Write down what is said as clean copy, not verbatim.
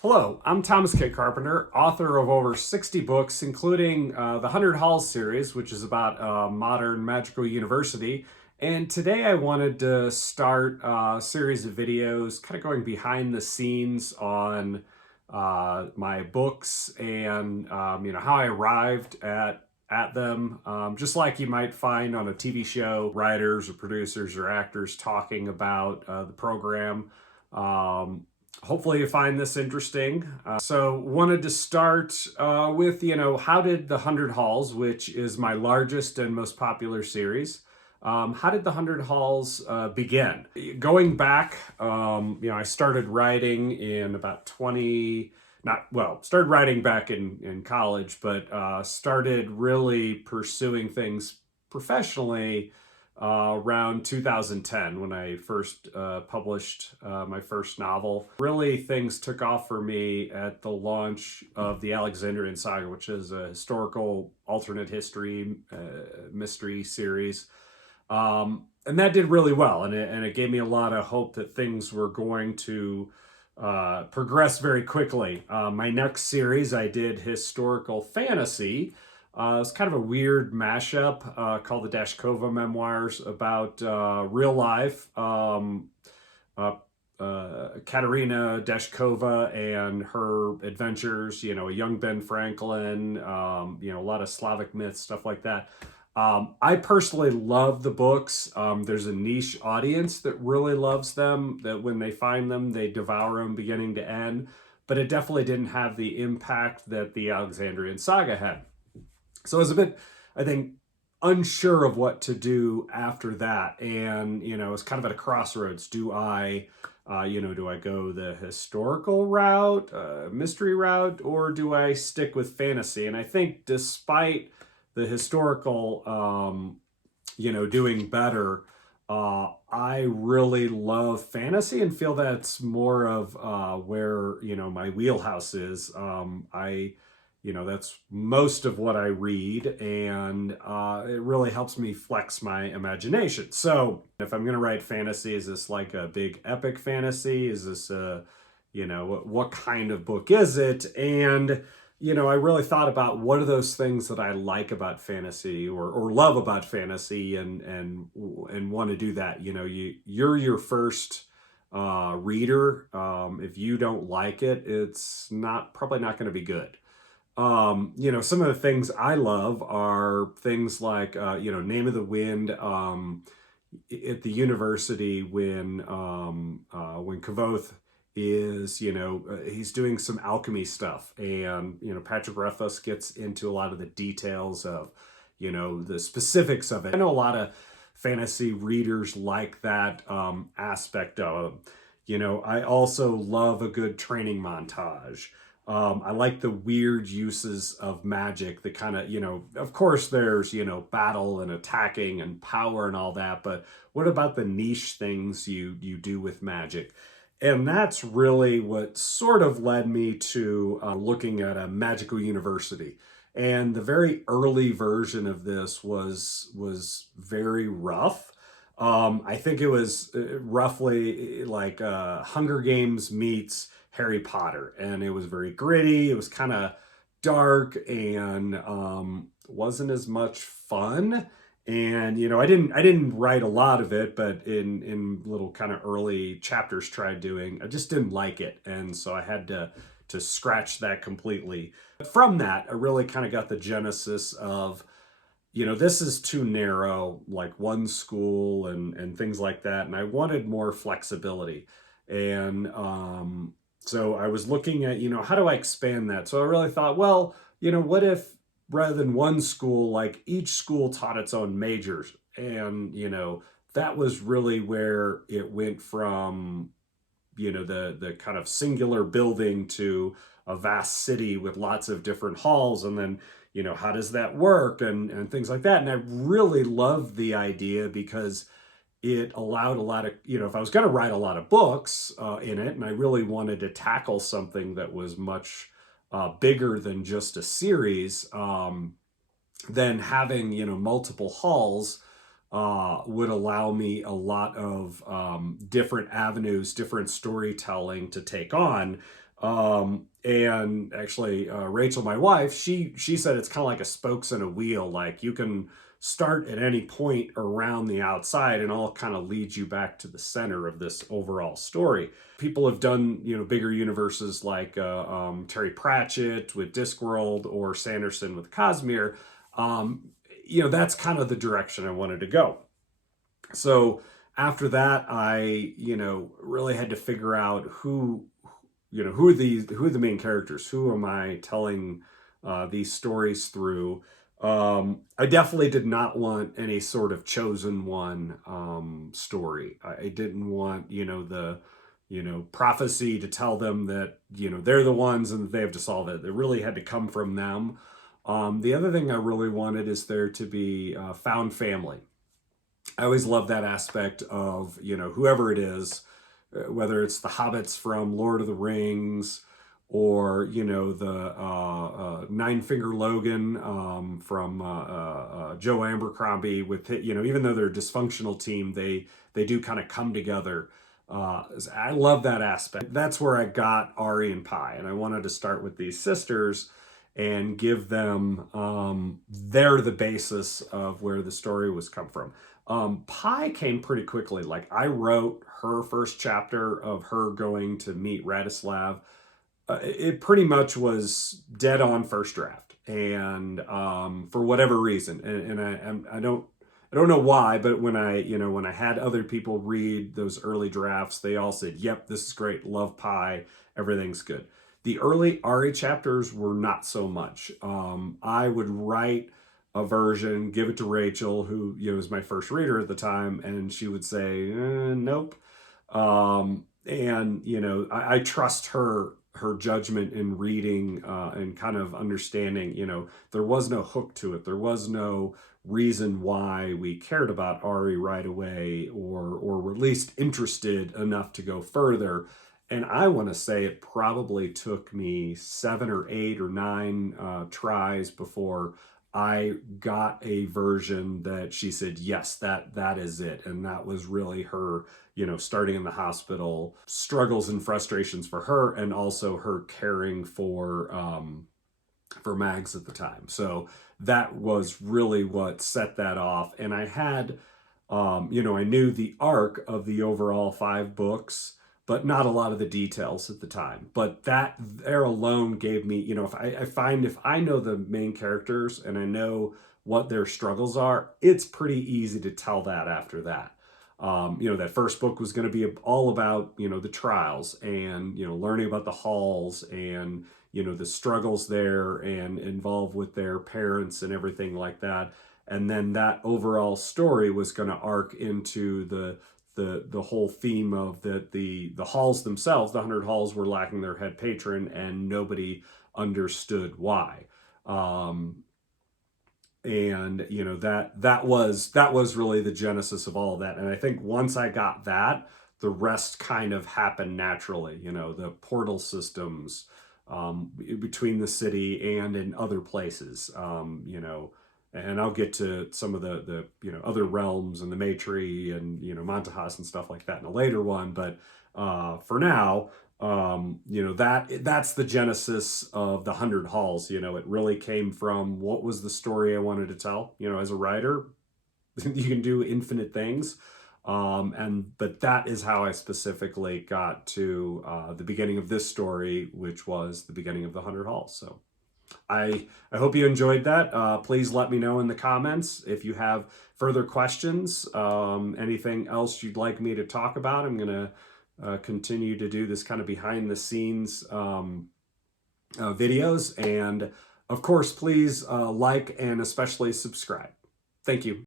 Hello, I'm Thomas K. Carpenter, author of over 60 books, including the 100 Halls series, which is about a modern magical university. And today I wanted to start a series of videos kind of going behind the scenes on my books and how I arrived at them. Just like you might find on a TV show, writers or producers or actors talking about the program. Hopefully you find this interesting. So wanted to start with, how did the 100 Halls, which is my largest and most popular series, how did the 100 Halls begin? Going back, I started writing in about started writing back in college, but started really pursuing things professionally around 2010 when I first published my first novel. Really, things took off for me at the launch of the Alexandrian Saga, which is a historical alternate history mystery series. And that did really well, and it gave me a lot of hope that things were going to progress very quickly. My next series, I did historical fantasy. It's kind of a weird mashup called the Dashkova Memoirs about real life. Katerina Dashkova and her adventures, a young Ben Franklin, a lot of Slavic myths, stuff like that. I personally love the books. There's a niche audience that really loves them, that when they find them, they devour them beginning to end. But it definitely didn't have the impact that the Alexandrian Saga had. So I was a bit, I think, unsure of what to do after that. And, I was kind of at a crossroads. Do I go the historical route, mystery route, or do I stick with fantasy? And I think despite the historical, doing better, I really love fantasy and feel that's more of where, my wheelhouse is. That's most of what I read, and it really helps me flex my imagination. So if I'm going to write fantasy, is this like a big epic fantasy? Is this what kind of book is it? And, I really thought about what are those things that I like about fantasy or love about fantasy and want to do that. You're your first reader. If you don't like it, it's probably not going to be good. Some of the things I love are things like, Name of the Wind, at the university when Kavoth is, he's doing some alchemy stuff, and, Patrick Rothfuss gets into a lot of the details of, the specifics of it. I know a lot of fantasy readers like that, aspect of them. I also love a good training montage. I like the weird uses of magic, the kind of, of course there's, battle and attacking and power and all that, but what about the niche things you do with magic? And that's really what sort of led me to looking at a magical university. And the very early version of this was very rough. I think it was roughly like Hunger Games meets Harry Potter, and it was very gritty. It was kind of dark and wasn't as much fun. And I didn't write a lot of it, but in little kind of early chapters I just didn't like it, and so I had to scratch that completely. From that, I really kind of got the genesis of, this is too narrow, like one school and things like that, and I wanted more flexibility. And so I was looking at, how do I expand that? So I really thought, well, what if rather than one school, like each school taught its own majors? And, that was really where it went from, the kind of singular building to a vast city with lots of different halls. And then, how does that work and things like that? And I really loved the idea because it allowed a lot of, if I was going to write a lot of books in it, and I really wanted to tackle something that was much bigger than just a series, then having, multiple halls would allow me a lot of different avenues, different storytelling to take on. And actually, Rachel, my wife, she said it's kind of like a spokes in a wheel. Like you can start at any point around the outside and all kind of leads you back to the center of this overall story. People have done, bigger universes like Terry Pratchett with Discworld or Sanderson with Cosmere. That's kind of the direction I wanted to go. So after that, I, really had to figure out who are the main characters? Who am I telling these stories through? I definitely did not want any sort of chosen one story. I didn't want, the prophecy to tell them that, they're the ones and they have to solve it. It really had to come from them. The other thing I really wanted is there to be found family. I always love that aspect of, whoever it is, whether it's the hobbits from Lord of the Rings or, the Nine Finger Logan from Joe Abercrombie with, even though they're a dysfunctional team, they do kind of come together. I love that aspect. That's where I got Ari and Pi, and I wanted to start with these sisters and give them, they're the basis of where the story was come from. Pi came pretty quickly. Like I wrote her first chapter of her going to meet Radislav. It pretty much was dead on first draft, and for whatever reason, and I don't know why, but when I had other people read those early drafts, they all said, "Yep, this is great. Love Pi. Everything's good." The early Ari chapters were not so much. I would write a version, give it to Rachel, who was my first reader at the time, and she would say, "Nope." And I trust her judgment in reading and kind of understanding. There was no hook to it. There was no reason why we cared about Ari right away, or were at least interested enough to go further. And I want to say it probably took me 7 or 8 or 9 tries before I got a version that she said, yes, that is it. And that was really her, starting in the hospital, struggles and frustrations for her, and also her caring for Mags at the time. So that was really what set that off. And I had, I knew the arc of the overall 5 books, but not a lot of the details at the time. But that there alone gave me, if I know the main characters and I know what their struggles are, it's pretty easy to tell that after that. That first book was going to be all about, the trials and, learning about the halls and, the struggles there and involved with their parents and everything like that. And then that overall story was going to arc into the whole theme of the halls themselves. The 100 halls were lacking their head patron, and nobody understood why. And that was really the genesis of all of that. And I think once I got that, the rest kind of happened naturally. The portal systems between the city and in other places. And I'll get to some of the other realms and the Maitri and Montajas and stuff like that in a later one. But for now, that's the genesis of the 100 Halls. It really came from what was the story I wanted to tell. As a writer, you can do infinite things. But that is how I specifically got to the beginning of this story, which was the beginning of the 100 Halls. So I hope you enjoyed that. Please let me know in the comments if you have further questions, anything else you'd like me to talk about. I'm going to continue to do this kind of behind the scenes videos. And of course, please like and especially subscribe. Thank you.